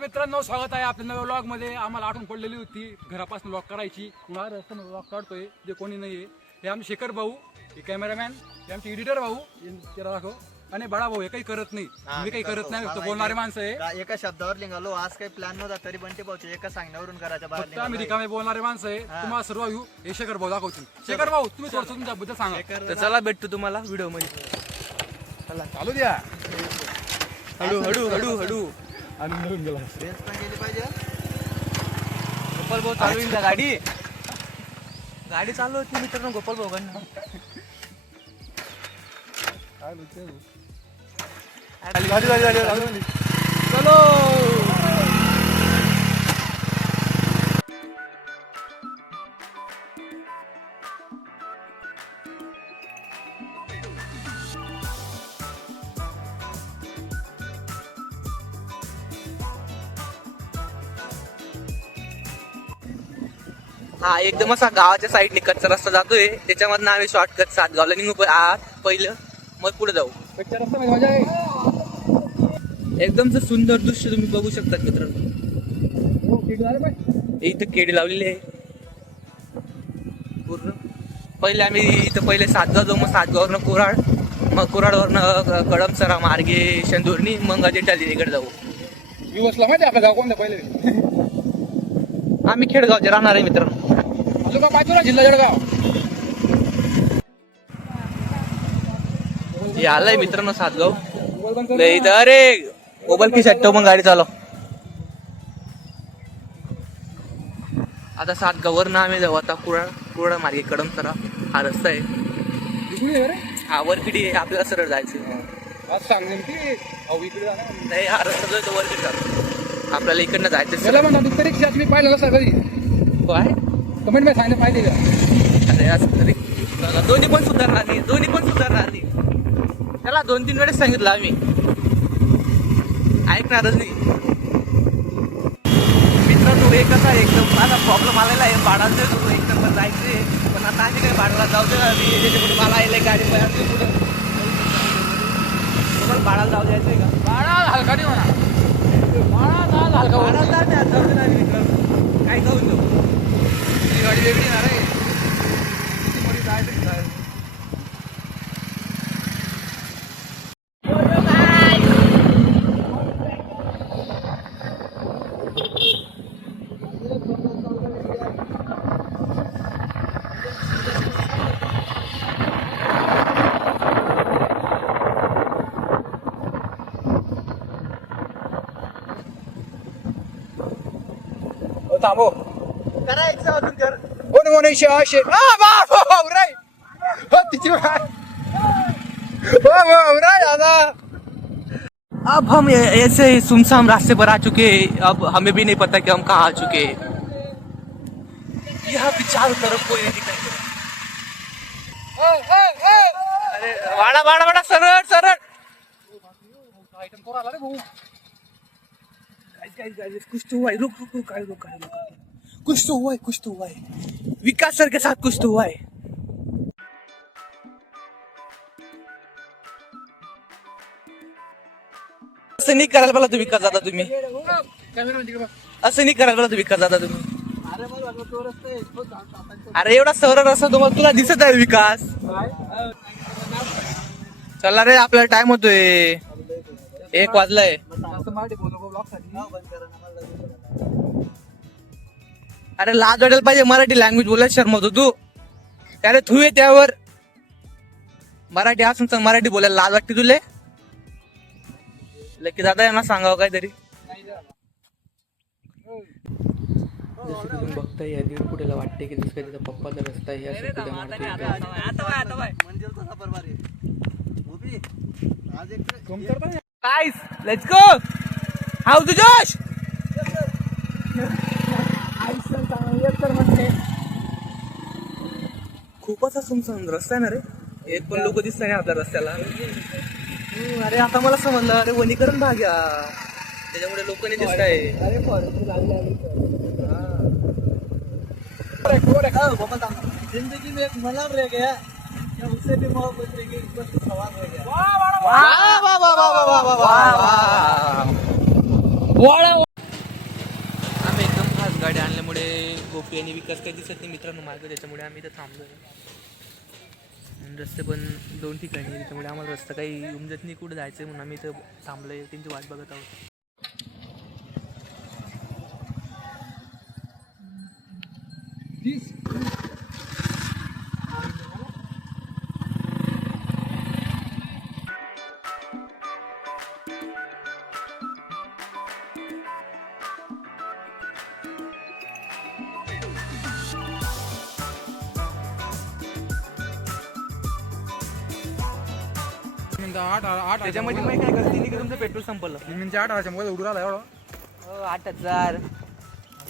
मित्रांनो, स्वागत आहे आपल्या नव्या व्लॉग मध्ये. आम्हाला आठवण पडलेली होती घरापासून व्लॉग करायची. व्लॉग काढतोय जे कोणी नाहीये. हे आमचे शेखर भाऊ, हे कॅमेरामॅन, हे आमचे एडिटर भाऊ, त्याला दाखव, आणि बडा भाऊ. हे काही करत नाही, मी काही करत नाही, फक्त बोलणारे माणसं आहे. एका शब्दावर लिंगालो. आज काही प्लॅन नव्हता तरी बंटी भाऊच्या एका सांगण्यावरून करायच्या फक्त आम्ही रिकामे बोलणारे माणसं आहे. तुम्हाला सर्व व्ह्यू हे शेखर भाऊ दाखवतील. शेखर भाऊ, तुम्ही थोडं तुमच्याबद्दल सांगा. तर चला भेटतो तुम्हाला व्हिडिओ मध्ये. चला चालू द्या. हळू हळू हळू हळू. आणि निघून गेला. रेस पण गेली पाहिजे. गोपाल भाऊ चालू का गाडी? गाडी चालू होती मित्रांनो गोपाल भाऊंना. चलो. हा एकदम असा गावाच्या साईडने कच्चा रस्ता जातोय. त्याच्यामधनं आम्ही शॉर्टकट सातगावला निघू आत पहिलं, मग पुढे जाऊ. मजा आहे. एकदम सुंदर दृश्य तुम्ही बघू शकता मित्रांनो. इथं केडी लावलेली आहे पूर्ण. पहिले आम्ही इथं पहिले सातगाव जाऊ, मग सातगाववरनं कोराड, मग कोराडवरनं कडमसरा मार्गे शेंदुर्णी, मग अजिंठा जाऊ. दिवसला माहिती आपलं गाव कोणतं पहिले? आम्ही खेडगावचे राहणार आहे मित्रांनो. जिल्हा जळगाव. हे आलंय मित्रांनो सातगाव. इथं अरे मोबाईल खिशात ठेव, मग गाडी चालव. आता सातगाववरनं आम्ही जाऊ आता कुराड मार्गे कडमसरा. हा रस्ता आहे. हा वरकिडी आहे, आपल्याला सरळ जायचं. आज सांगेन की नाही, हा रस्ता जो आहे वरकिडी जातो. आपल्याला इकडनं जायचं. त्याला म्हणा दुसऱ्या रिक्षात मी पाहिलं नसतं कधी. काय कमेंट मध्ये सांगितलं पाहिजे का? अरे असं तरी दोन्ही पण सुधारणार नाही, दोन्ही पण सुधारणार नाही. त्याला 2-3 वेळेस सांगितलं आम्ही, ऐकणारच नाही. मित्रांनो हे कसं आहे, एकदम माझा प्रॉब्लेम आलेला आहे. भाडाला देतो एक नंबर जायचे, पण आता आम्ही काही भाडाला जाऊ दे. आम्ही त्याच्याकडून मला आले गाडी पाहिजे कुठं तुम्हाला भाडाला जाऊ द्यायचंय का? भाडा हलका नाही म्हणा. भाडाला जाऊ दे नाही काय जाऊन जाऊ. गाडी वेगळी ना रे. किती मोठी जायचं काय? थांबो करायचं अजून कर. कोण मनुष्य असे अब हम ऐसे सुनसान रास्ते पर आ चुके हैं. अब हमें भी नहीं पता कि हम कहाँ आ चुके हैं. यहाँ पे चारों तरफ कोई नहीं दिखाई दे रहा. अरे वाड़ा वाड़ा वाड़ा सरळ सरळ. कुछ तो हुआ है. रुक रुक रुक रुक. कुछ तो हुआ है, कुछ तो हुआ है. विकास सर के साथ कुछ तो हुआ है. असं नाही करायला पाहिजे विकास दादा तुम्ही. असं नाही करायला पाहिजे विकास दादा तुम्ही. अरे एवढा सरळ रस्ता तुम्हाला तुला दिसत आहे विकास. चला रे आपल्याला टाइम होतोय. 1 वाजलाय. अरे लाज वाटायला पाहिजे. मराठी लँग्वेज बोलायला शर्मवतो तू. अरे तू आहे त्यावर मराठी असून तर मराठी बोलायला लाज वाटते तुले. लकी दादा यांना सांगावं काहीतरी. जसं तुम्ही बघताय या दीड पुढेला वाटते की दुसऱ्या त्याचा पप्पाचा रस्ता आहे. असं पुढे guys let's go. How to जोश. खूपच सुनसान रस्ता आहे ना रे. एक पण लोक दिसत नाही आपल्या रस्त्याला. अरे आता मला समजलं. अरे वनीकरण भाग या त्याच्यामुळे लोक नाही दिसत आहे. जिंदगी में एक मलाल रह गया, उससे भी मोहब्बत रह गई, बस सवाल रह गया. वाह वाह वाह वाह वाह वाह वाह वाह. गाडी आणल्यामुळे गोपी आणि विकास काही दिसत नाही मित्रांनो मार्ग, त्याच्यामुळे आम्ही इथं थांबलो. आणि रस्ते पण 2 ठिकाणी आहे, त्याच्यामुळे आम्हाला रस्ता काही उमजत नाही कुठं जायचं म्हणून आम्ही इथं थांबलो आहे, त्यांची वाट बघत आहोत. त्याच्यामध्ये मग काय करते की तुमचं पेट्रोल संपलं. 8,000 मोबाईल उडून आला एवढा. 8,000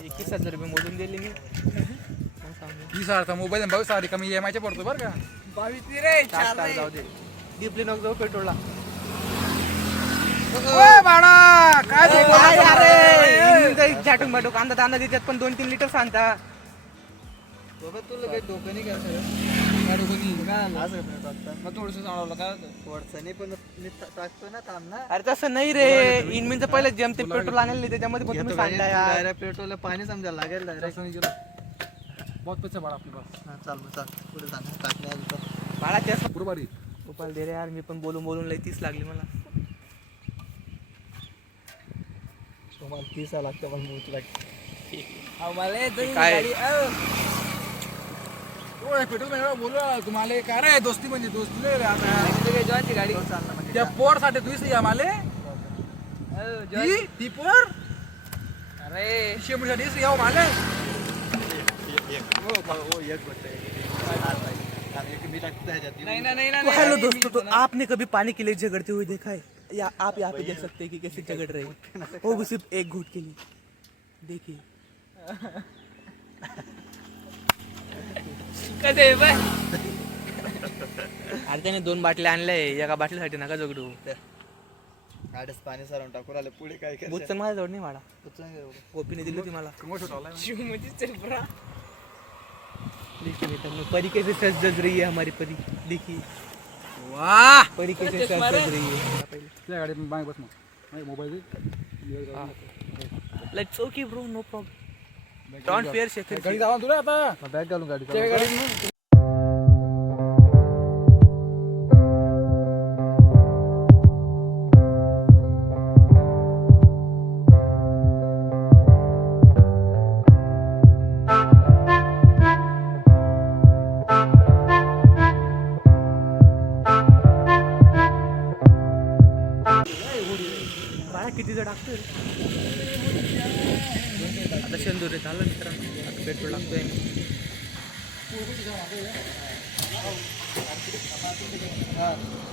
21,000 रुपये मोजून दिले मी. 30,000चा मोबाईल आणि 22,000 कमी EMI चे पडतो बरं का. 22 रे जाऊ दे डिप्ली नको जाऊ पेट्रोलला. झाटून बाटू कांदा देतात पण 2-3 लिटर सांगता. बाबा तुला काही डोकं नाही का सगळं मग थोडंसं सांगवलं का वरचं पण मी टाकतो ना थांब ना. अरे तसं नाही रे, इनमिनचं पहिलं जमते पेट्रोल आणलं नाही त्याच्यामध्ये पण तुम्ही सांगता यार. डायरेक्ट पेट्रोलला पाणी समजायला लागेल डायरेक्ट. बहुत पैसे भाड़ा आपके पास. चाल मग चाल पुढे सांग टाकले आधी तर. बाळा त्याच बरोबर आहे. गोपाल दे रे यार, मी पण बोलून लई 30 लागली मला. तुम्हाला 30 लागतं पण मोठी लागते काय पेट्रोल में बोलो तुम्हाला काय रे दोस्ती म्हणजे दोस्ती नाही रे आता. गाडी चालणार म्हणजे त्या पोर साठी तुझी सही आम्हाला ती पोर अरे शेमुसाठी सही यावं मला. हेलो दोस्तों, तो आपने कभी पानी के लिए झगड़ते हुए देखा है या आप यहाँ पे देख सकते हैं कि कैसे झगड़ रहे हैं, वो भी सिर्फ एक घूंट के लिए. देखिए अरे त्याने 2 बाटल्या आणल्या, एका बाटलीसाठी नका झगडू. गाडीच पाणी सारून टाकू आले पुढे काय काय बोचन माझ्या जवळ नाही वाडा, गोपीने दिली होती मला. देखिए बेटा, परी कैसे सज जज रही है हमारी परी. देखिए वाह परी कैसे सज जज रही है. त्या गाडीत मागे बस मग mobile Let's okay bro, no problem. Don't fear Shekhar. गाडी जावा तुला आता बॅग घालून गाडी त्या गाडीत बाळा किती जण टाकतोय आता शेंदुरे झालं मित्रांनो, आता पेट्रोल लागतोय.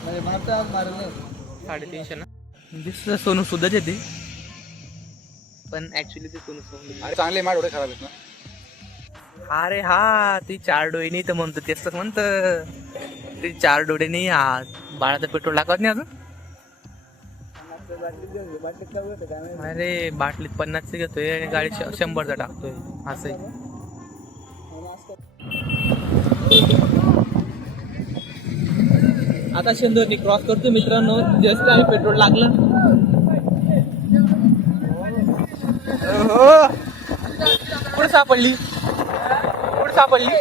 म्हणजे मारता मारलं 350 ना. दिसतं सोनू सुद्धा येते पण ऍक्च्युली ते सोनू सोडून. अरे चांगले माड एवढे खराब आहेत ना. अरे हा ती 4 डोळे नाही तर म्हणतो तेच तर म्हणतं. ती 4 डोळे नाही हा बाळाचं पेट्रोल लागत नाही अजून. अरे बाटलीत 50चं घेतोय आणि गाडी 100चा टाकतोय असं. आता शेंदूरनी क्रॉस करतो मित्रांनो, जस्ट आम्ही पेट्रोल लागलं. कुठं सापडली कुठं सापडली.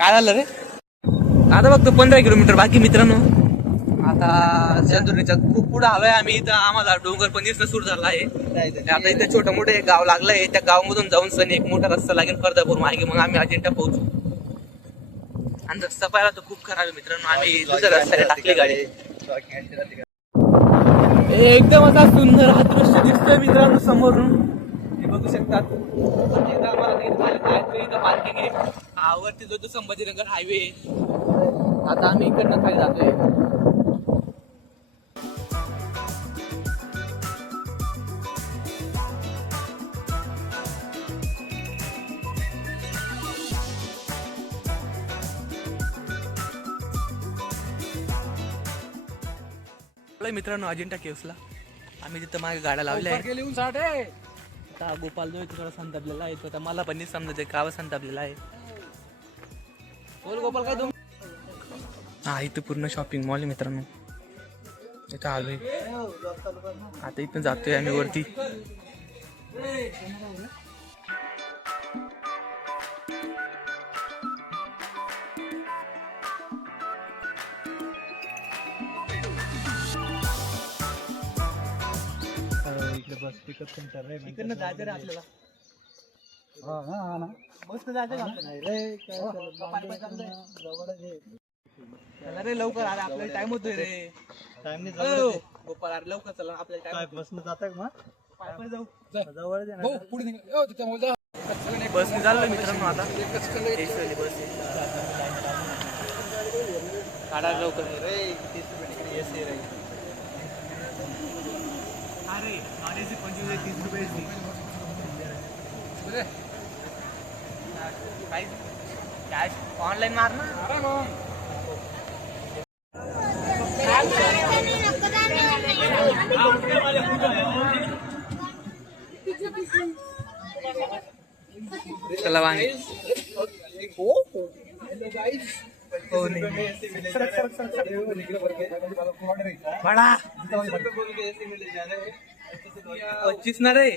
काय झालं रे. आता बघतो 15 किलोमीटर बाकी मित्रांनो. आता शेंदुर्णीच्या खूप पुढे हवंय आम्ही. इथं आम्हाला डोंगर पण दिसणं सुरू झाला आहे. आता इथं छोटं मोठं एक गाव लागलंय, त्या गावामधून जाऊन सण एक मोठा रस्ता लागेल कर्दापूर मागे, मग आम्ही अजिंठा पोहोचू. आणि रस्ता पाहिला तर खूप खराब आहे मित्रांनो. आम्ही दुसऱ्या रस्त्याने टाकली गाडी. एकदम असा सुंदर हा दृश्य दिसतोय मित्रांनो समोरून, हे बघू शकतात. पार्किंग आहे वरती जो संभाजीनगर हायवे. आता आम्ही इकडनं खाली जातोय. आपल्या मित्रांनो अजिंठा केव्सला आम्ही तिथं मागे गाड्या लावल्या आहे. गेली साठी आता गोपाल जो आहे तो थोडा संतापलेला आहे. तो आता मला पण नाही समजत कावा संतापलेला आहे. बोल गोपाल काय तुम हा इथं पूर्ण शॉपिंग मॉल आहे मित्रांनो. इथं आलोय आता. इथं जातोय आम्ही वरती. इकडे बस पिकअप सेंटर रे. इकडनं जायचं रे आपल्याला. हा ना मस्त जायचं का आपल्याला? रे काय जवळच आहे. चला रे लवकर अरे आपल्याला टाइम होतोय रे. टाइम नाही जवळ गोपाल अरे लवकर चला आपल्याला काय टाइम. बसनं जातं का मग? पाय जाऊ. जवळच आहे हो ना. पुढे निघा. हो, तिथे मोजा. बसने चाललोय मित्रांनो आता. एकच कलर. बस काढा लवकर. रे 30 रुपये तिकडे एसी रे. अरे नॉलेज 25-30 रुपये. बरे. काय कॅश ऑनलाईन मार ना. अरे मग. चला वांगे. हो नाही. बडा 25 ना रे.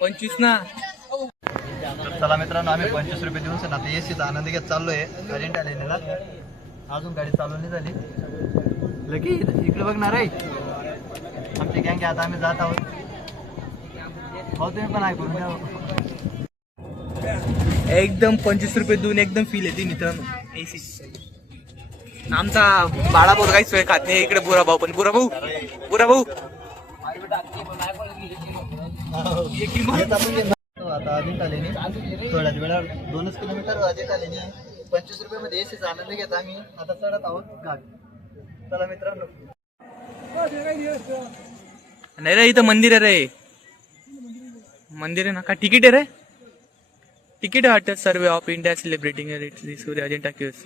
25 ना. चला मित्रांनो आम्ही 25 रुपये देऊन सर आता एसीचा आनंद घेत चाललोय अजिंठा लेणीला. अजून गाडी चालू नाही झाली. लकी इकडे बघणार आहे आमची गँग. आता आम्ही जात आहोत. हो तुम्ही पण ऐकून घ्या. एकदम 25 रुपये देऊन एकदम फील येते मित्रांनो. एसी आमचा बाळा भाऊ काही सोय खात नाही. इकडे बुरा भाऊ पण. बुरा भाऊ आता अजिंठा लेणी थोड्याच वेळा 2 किलोमीटर अजिंठा लेणी आहे. 25 रुपये मध्ये एसीचा आनंद घेत आम्ही आता चढत आहोत गाडी. चला मित्रांनो. नाही रे इथं मंदिर आहे रे. मंदिर आहे ना. का तिकीट आहे रे? तिकीट आहे वाटतं. सर्वे ऑफ इंडिया सेलिब्रेटिंग सूर्य अजिंठा केव्स.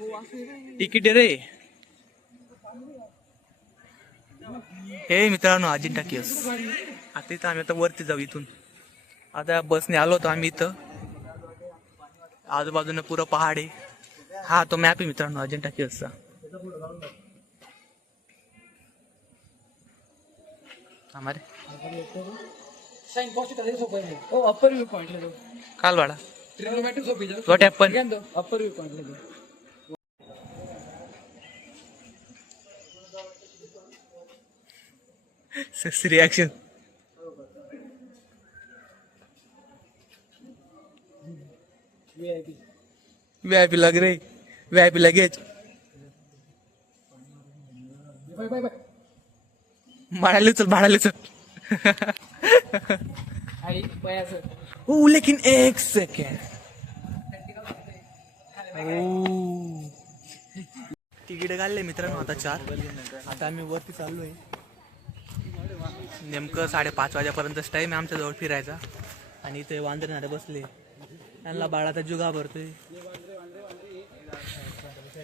तिकीट आहे रे. हे मित्रांनो अजिंठा केव्स. आता इथं आम्ही आता वरती जाऊ. इथून आता बसने आलो होतो आम्ही. इथं आजूबाजूने पुरं पहाड आहे. हा तो मॅप आहे मित्रांनो अजिंठा केव्सचा. हमारे साइन पोस्ट का देखो पहले. ओ अपर व्यू पॉइंट ले लो. काल वाडा ट्रिग्नोमेट्री सोपी जा. तो टॅप पण घ्या ना तो. अपर व्यू पॉइंट ले लो. रिएक्शन वीआईपी लग रही. VIP luggage bye bye bye. भाडाले चल. आई बाय सर. ओ लेकिन एक सेकेंड. तिकीट काढले मित्रांनो आता 4. आता आम्ही वरती चाललोय. नेमकं 5:30 वाजेपर्यंतच टाइम आहे आमच्या जवळ फिरायचा. आणि इथे वांदरणारे बसले. त्यांना बाळाचा जीव घाबरतोय.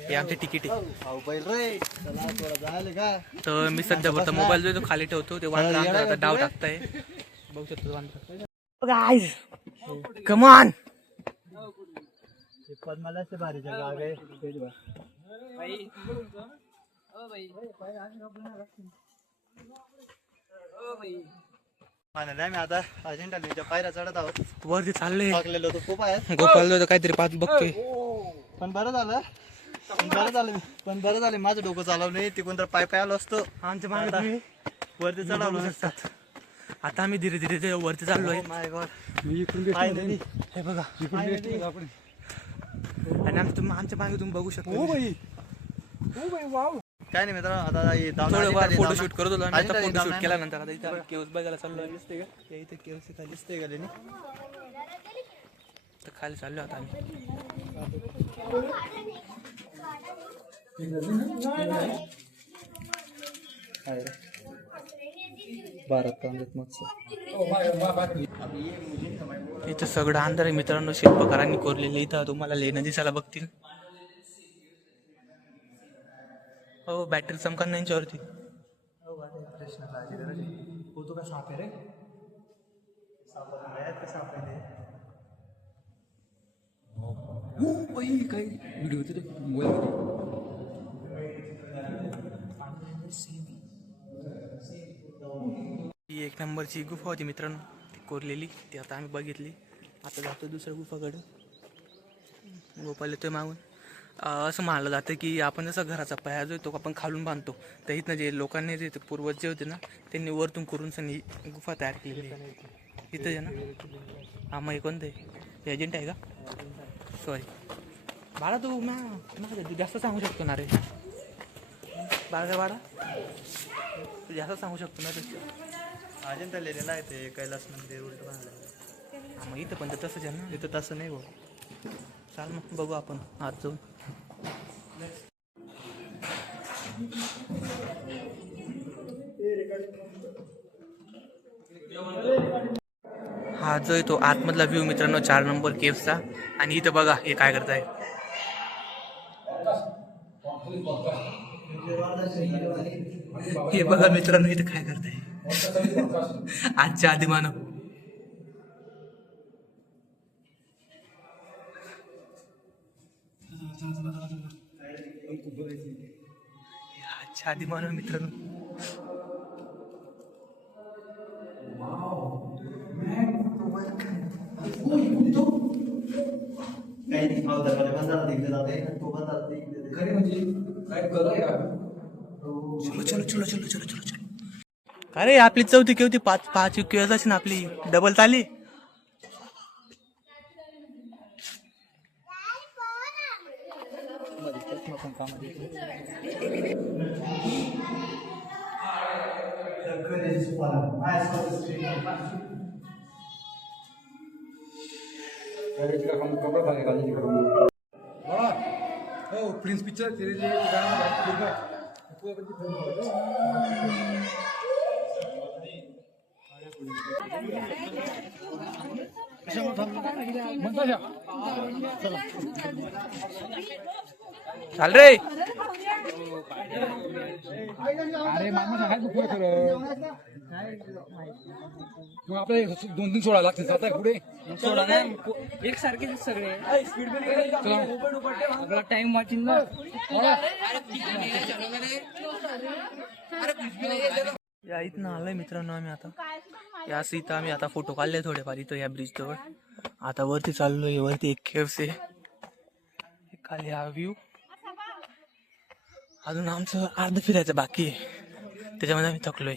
हे आमचे तिकीट आहे. अहो बैल रे. चला थोडा जायला का. तर मी सध्या फक्त मोबाईल जो तो खाली ठेवतो. ते वांदर आमच्या आता डाव टाकताय. बघू शकतो वांदर. Guys come on. पद्माला से भारी जगह आ गए. भाई ओ भाई मानले आम्ही आता अजिंठा लेणीच्या पायऱ्या चढत आहोत. वरती चालले. थकलेलो तो खूप आहे. गोपाल जो काहीतरी पाच बघतोय. पण बरं झालं माझं डोकं चालवलं नाही. तिकडून तर पाय आलो असतो. आमच्या आता मागे वरती चढवलं असतात. आता आम्ही धीरे धीरे वरती चाललोय. माय गॉड. मी इकडून भेटलो. हे बघा. इकडून भेटलो आपण. आणि आमच्या मागे तुम्ही बघू शकता. ओ भाई. ओ भाई वाव. काय नाही मित्रांनो आता हे दावणा थोडं अजिंठा फोटो लेणी शूट करत होतो आम्ही. अजिंठा आता लेणी फोटो शूट दावणा केल्यानंतर आता इथे केव्स बघायला चाललोय. दिसते का? या इथे केवसी खाली दिसते का लेणी. तर खाली चाललो आता आम्ही. भारत कांदेत मस्त. इथं सगळं अंधार आहे मित्रांनो. शिल्पकारांनी कोरलेलं. इथं तुम्हाला लेणं दिसायला बघतील. हो बॅटरी चमका नाही यांच्यावरती. प्रश्न काळजी करायची होतो का साप आहे रे साप का साप आहे काही व्हिडिओ होते रे मोबाईलमध्ये. ही एक नंबरची गुफा होती मित्रांनो, ती कोरलेली. ती आता आम्ही बघितली. आता जातो दुसऱ्या गुफाकडे. गोपाल येतोय मागून. असं मानलं जातं की आपण जसं घराचा पाया जो तो आपण खालून बांधतो, तर इथनं जे लोकांनी जे पूर्वज जे होते ना त्यांनी वरतून करून सनी गुफा तयार केलेली आहे. इथं आहे ना. हा मग कोणतं आहे एजंट आहे का? सॉरी बाळा, तू तू जास्त सांगू शकतो ना रे बाळा. काय बाळा तू जास्त सांगू शकतो ना रे. अजिंठा लिहिलेलं आहे ते कैलास मंदिर उलट बांधलं. हा मग इथं पण तर तसंच आहे ना. इथं तसं नाही हो. चाल मग बघू आपण आज जाऊन. हा जो आहे तो आतमधला व्ह्यू मित्रांनो 4 नंबर केव्हचा. आणि इथं बघा हे काय करताय. हे बघा मित्रांनो इथं काय करताय. आजच्या आधी मानव. आजच्या आधी मानव मित्रांनो. काही नाही खाऊ दरवाजा बंद झाला तिकडे जाते तो बंद झाला तिकडे खरे म्हणजे काय कलर का? चलो चलो चलो चलो चलो चलो चलो. अरे आपली चौथी केवती 5 केव्हा असेल ना आपली डबल चाली. हो प्रिन्स पिक्चर ते जे गाणं चाल रे. अरे मामा सांगायचं पुढे खरं मग आपले 2-3 सोडा लागते जाता पुढे एक सारखे सगळे टाइम वाचिन ना. या इथनं आलोय मित्रांनो आम्ही आता. या इथं आम्ही आता फोटो काढले थोडेफार इथं या ब्रिज जवळ. आता वरती चाललोय. वरती एक केव्स आहे. खाली हा व्ह्यू. अजून आमचं अर्ध फिरायचं बाकी आहे, त्याच्यामध्ये आम्ही थकलोय.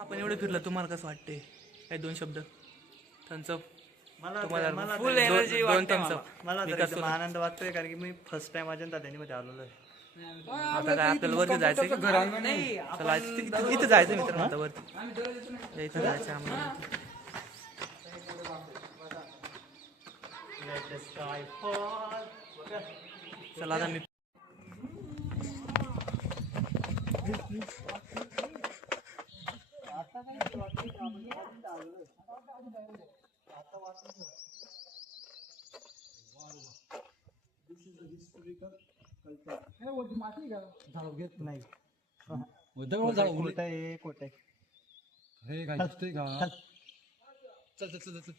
आपण एवढं फिरलं, तुम्हाला कसं वाटतंय? काय 2 शब्द थम्सअप तुम्हाला? फुल एनर्जी मला तर एकदम आनंद वाटतोय कारण की मी फर्स्ट टाइम अजंठा लेणीमध्ये आलेलो आहे. आता काय आपल्याला वरती जायचंय. चला इथं जायचं मित्रांनो. आता वरती इथं जायचं आम्हाला. चला आता मी माती का झाड घेत नाही कोट आहे कोट आहे. हे काय दिसतंय का? चल चल चल चल.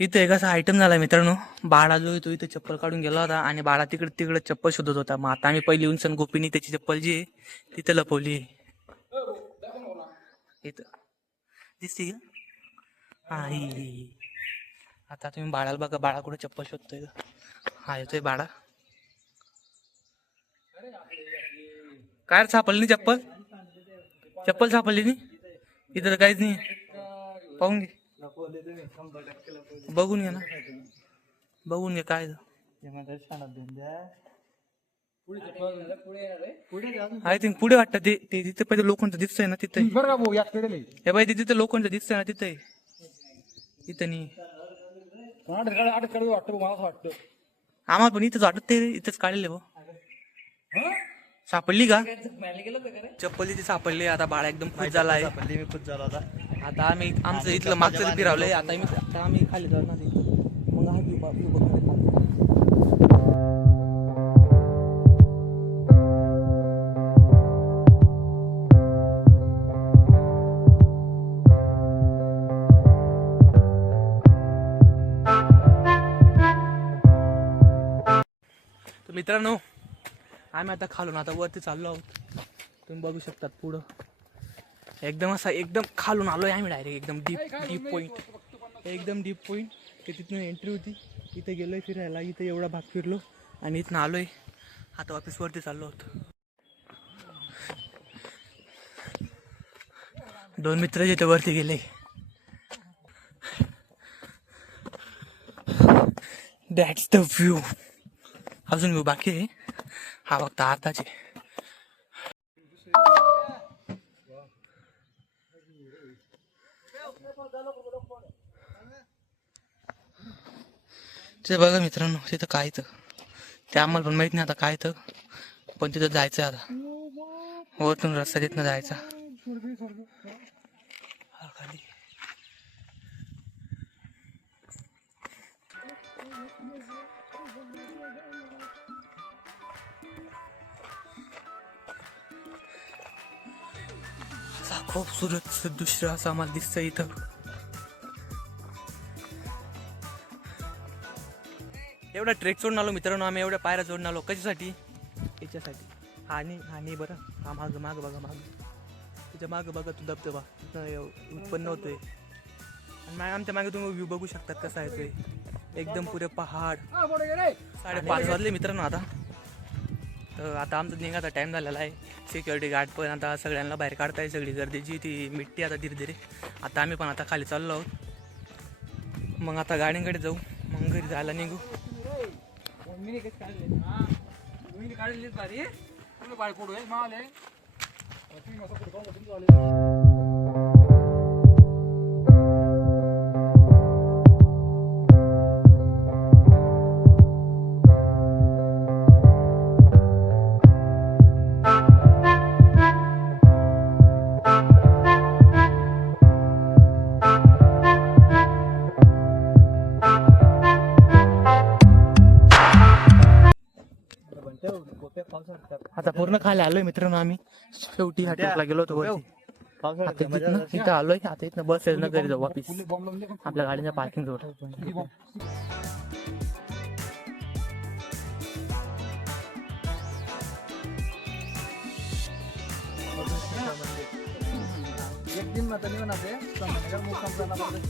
इथं एक असा आयटम झाला मित्रांनो. बाळा जो तो इथं चप्पल काढून गेला होता आणि बाळा तिकडे चप्पल शोधत होता. मग आता आम्ही पहिली येऊन सन गोपीनी त्याची चप्पल जी आहे तिथं लपवली. इथं दिसते का? हा ही. आता तुम्ही बाळाला बघा, बाळा कुठे चप्पल शोधतोय का? हा येतोय बाळा. काय सापडली चप्पल? चप्पल सापडली नाही इथं तर काहीच नाही. पाहून घे, बघून घे ना, बघून घे काय आय थिंक पुढे वाटतं ते तिथे पहिले लोकांचं दिसतंय ना तिथे. हे बाई तिथे लोकांचं दिसतंय ना तिथे. इथं नाही वाटतं मला असं वाटतं. आम्हाला पण इथंच वाटत ते इथंच काढले. सापडली का चप्पल तिथे सापडली. आता बाळा एकदम खुश झाला आहे. पल्ली मी खुश झालो आता. आता आम्ही आमचं इथलं मागचं फिरवलंय. आता आम्ही खाली जाणार आहे. मग हा view बघणार आहे खाली. तर मित्रांनो आम्ही आता खालून आता वरती चाललो आहोत. तुम्ही बघू शकतात पुढं एकदम असा एकदम खालून आलोय आम्ही डायरेक्ट एकदम डीप पॉईंट. एकदम डीप पॉईंट की तिथून एंट्री होती. इथे गेलोय फिरायला. इथे एवढा भाग फिरलो आणि इथनं आलोय. आता वापस वरती चाललो होतो. 2 मित्र जिथे वरती गेले. That's the view. अजून व्ह्यू बाकी आहे. हा फक्त आताचे. ते बघा मित्रांनो तिथं काय तर ते आम्हाला पण माहित नाही आता काय तर. पण तिथं जायचं आता. वरतून रस्ता तिथनं जायचा खाली. खूपसूरत दृश्य असं आम्हाला दिसतं इथं. एवढा ट्रेक सोडून आलो मित्रांनो आम्ही. एवढ्या पायऱ्या सोडून आलो कशासाठी? याच्यासाठी. आणि बरं हा माग बघा माग. त्याच्या माग बघा तू धबधबा उत्पन्न होतोय. आणि आमच्या मागे तुम्ही व्ह्यू बघू शकतात कसा आहे ते. एकदम पुरे पहाड. 5:30 वाजले मित्रांनो आता. तर आता आमचं निघायचा टाईम झालेला आहे. सिक्युरिटी गार्ड पण आता सगळ्यांना बाहेर काढताय. सगळी गर्दीची ती मिटते आता धीरे धीरे. आता आम्ही पण आता खाली चाललो आहोत. मग आता गाडीकडे जाऊ. मग घरी जायला निघू. काढलेलीच भारी पाय फोडू आहे माल आहे. आता पूर्ण खाली आलोय मित्रांनो आम्ही. शेवटी हॉटेलला गेलो होतो वरती. आता इथं आलोय. आता इथनं बस आहे ना घरी जाऊ वापिस आपल्या गाडीच्या पार्किंग जवळ. एक दिन में तो नहीं बनाते, मुकाम करना पड़ता है.